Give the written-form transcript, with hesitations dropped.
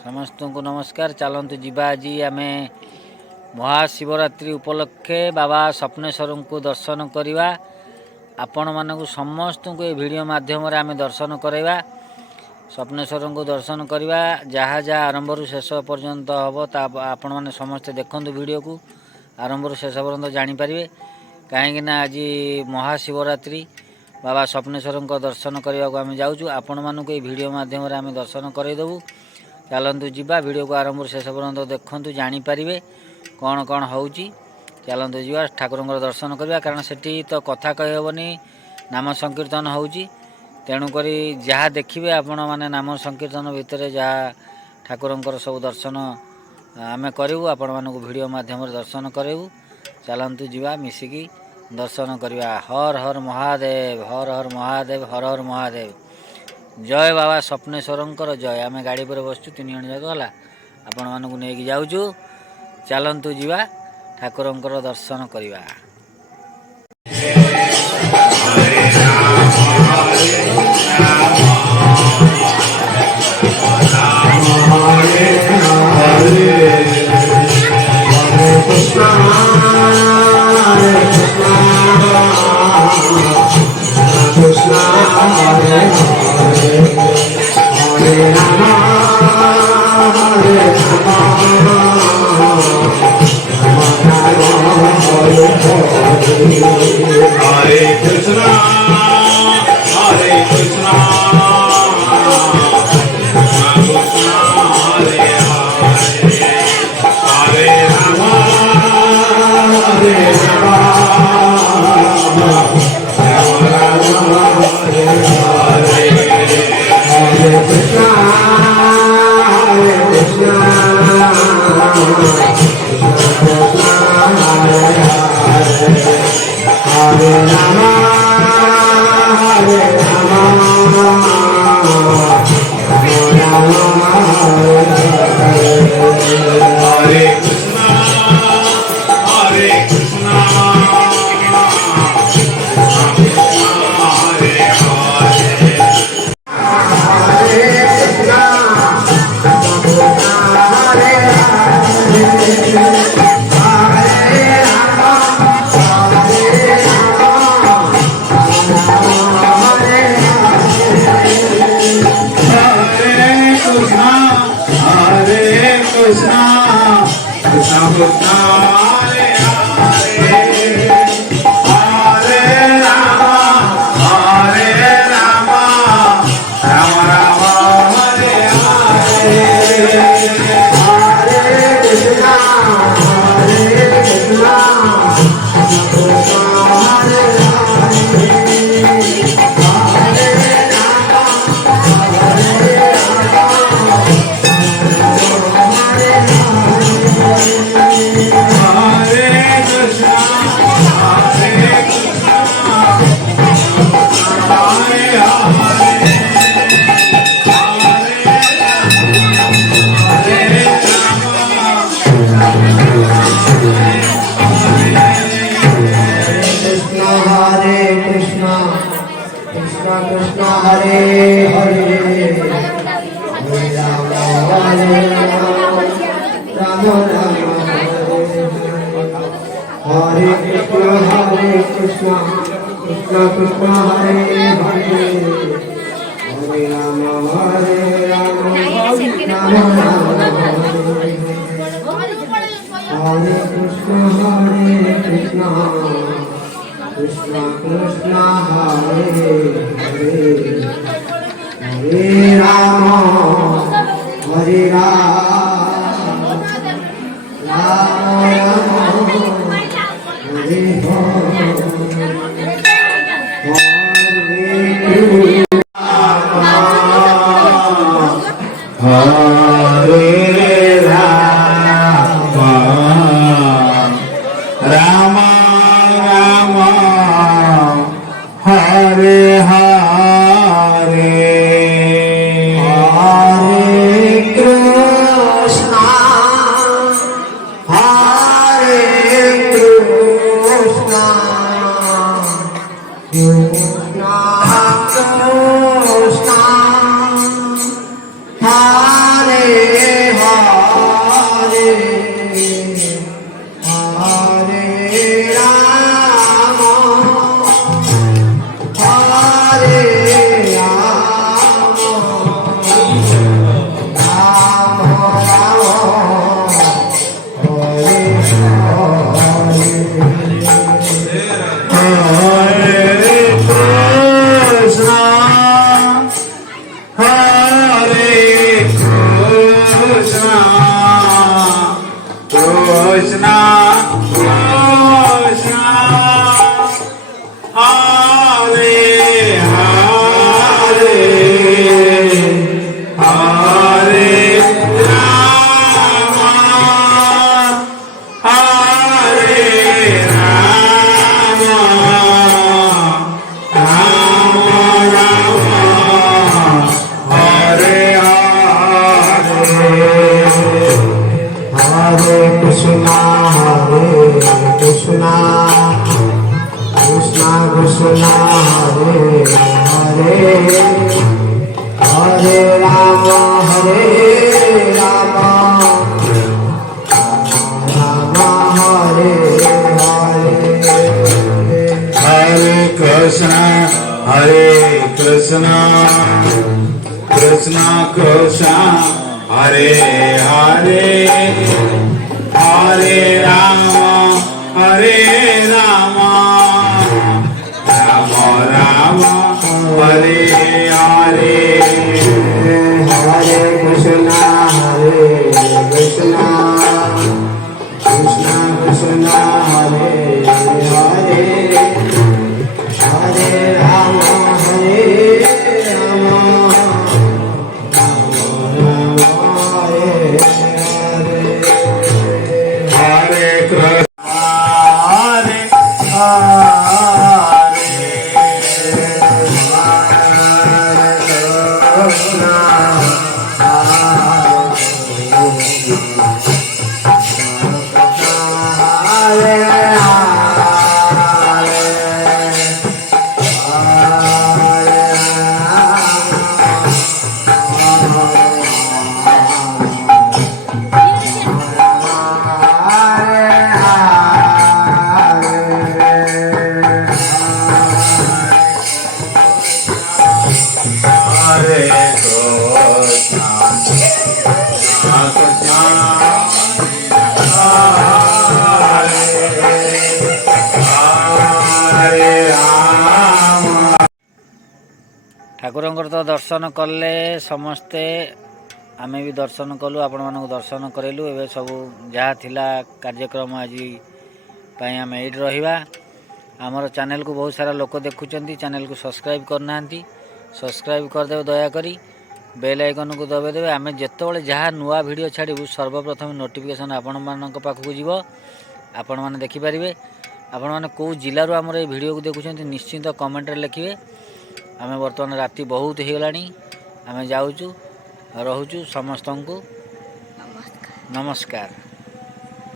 समस्त को नमस्कार। चलतु जीवा आज आम महाशिवरात्रि उपलक्षे बाबा स्वप्नेश्वर को दर्शन करवा। आपण मानक समस्त को ये वीडियो माध्यम आम दर्शन करवा। स्वप्नेश्वर को दर्शन करवा जहाँ जहाँ आरंभ शेष पर्यंत हम आपण मैंने समस्ते देखु वीडियो को आरंभ शेष पर्यंत जानीपारे। कहीं आज महाशिवरात्रि बाबा स्वप्नेश्वर को दर्शन करने को आम जाऊँ। आपण मानक ये वीडियो माध्यम आम दर्शन करदेवु। चलतु जीवा वीडियो को आरंभ शेष पर्यंत देखु जानीपारे कौन कौन हो। चलतु जीवा ठाकुर दर्शन करवा कारण सेठी तो कथा कहबनी नाम संकीर्तन हो। तेणुक जहाँ देखिए आपण मैंने नाम संकीर्तन भितर जहाँ ठाकुर सब दर्शन आम करूँ आपण मानक वीडियो माध्यम दर्शन करूँ। चलतु जीवा मिसिकी दर्शन करवा। हर हर महादेव, हर हर महादेव, हर हर महादेव। जय बाबा स्वप्नेश्वर जय। आम गाड़ी पर बसचु 3 जन जाक गला आपण मानक नहीं जाऊँ। चलतु जीवा ठाकुर दर्शन करवा। Hare Krishna Krishna Hare Hare Hare Rama Hare Rama Rama Rama Hare Hare Hare Krishna Krishna Krishna Krishna Hare Hare Hare Rama Hare Rama Rama Hare Hare Hare Krishna Krishna Krishna Hare Hare Hare Rama Rama Rama Hare Hare Hare Krishna Krishna Krishna Hare Hare Hare Rama Rama Hare Krishna Hare ଠାକୁରଙ୍କର ତ ଦର୍ଶନ କଲେ ସମସ୍ତେ, ଆମେ ବି ଦର୍ଶନ କଲୁ, ଆପଣମାନଙ୍କୁ ଦର୍ଶନ କରେଇଲୁ। ଏବେ ସବୁ ଯାହା ଥିଲା କାର୍ଯ୍ୟକ୍ରମ ଆଜି ପାଇଁ ଆମେ ଏଇଠି ରହିବା। ଆମର ଚ୍ୟାନେଲକୁ ବହୁତ ସାରା ଲୋକ ଦେଖୁଛନ୍ତି, ଚ୍ୟାନେଲକୁ ସବସ୍କ୍ରାଇବ୍ କରିନାହାନ୍ତି, ସବସ୍କ୍ରାଇବ୍ କରିଦେବେ ଦୟାକରି, ବେଲ୍ ଆଇକନ୍କୁ ଦବାଇଦେବେ। ଆମେ ଯେତେବେଳେ ଯାହା ନୂଆ ଭିଡ଼ିଓ ଛାଡ଼ିବୁ ସର୍ବପ୍ରଥମେ ନୋଟିଫିକେସନ୍ ଆପଣମାନଙ୍କ ପାଖକୁ ଯିବ, ଆପଣମାନେ ଦେଖିପାରିବେ। ଆପଣମାନେ କେଉଁ ଜିଲ୍ଲାରୁ ଆମର এই ଭିଡ଼ିଓକୁ ଦେଖୁଛନ୍ତି ନିଶ୍ଚିନ୍ତ କମେଣ୍ଟରେ ଲେଖିବେ। ଆମେ ବର୍ତ୍ତମାନ ରାତି ବହୁତ ହେଇଗଲାଣି, ଆମେ ଯାଉଛୁ, ରହୁଛୁ। ସମସ୍ତଙ୍କୁ ନମସ୍କାର।